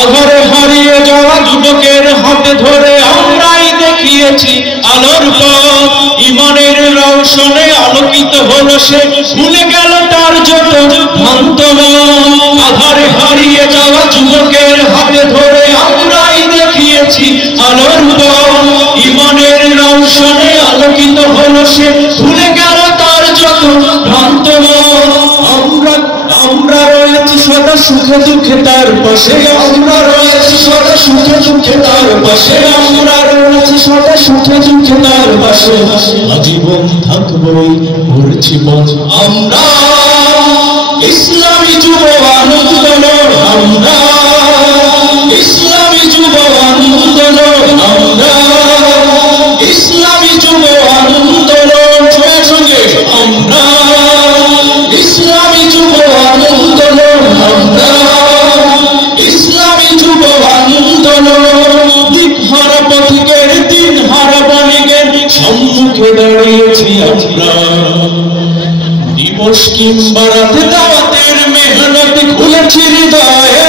আধারে হারিয়ে যাওয়া যুবকের হাতে ধরে আমরাই দেখিয়েছি আলোর পথ। ঈমানের রৌশনে আলোকিত হলো সে, ভুলে গেল তার যত ভ্রান্ত মন। আধারে হারিয়ে যাওয়া যুবকের হাতে ধরে আমরাই দেখিয়েছি আলোর পথ। ঈমানের রৌশনে আলোকিত হলো সে, ভুলে গেল তার যত ভ্রান্ত মন। আমরা রয়েছি সদা সুখে দুঃখে তার পাশে, আমরা রয়েছি সদা সুখে দুঃখে তার পাশে, আমরা রয়েছি সদা সুখে দুঃখে তার পাশে। আজীবন থাকবই করছি মন আমরা ইসলামী যুব আন্দোলন, আমরা ইসলামী যুব আন্দোলন, আমরা ইসলামী যুব আন্দোলন। সঙ্গে আমরা ইসলামী যুব আন্দোলন, আমরা ইসলামী যুব আন্দোলন। দিকহারা পথিকের দিনহারা বণিকের সম্মুখে দাঁড়িয়েছি আমরা। দিবস কিংবা রাতে দাওয়াতের মেহনত খুলেছি হৃদয়ে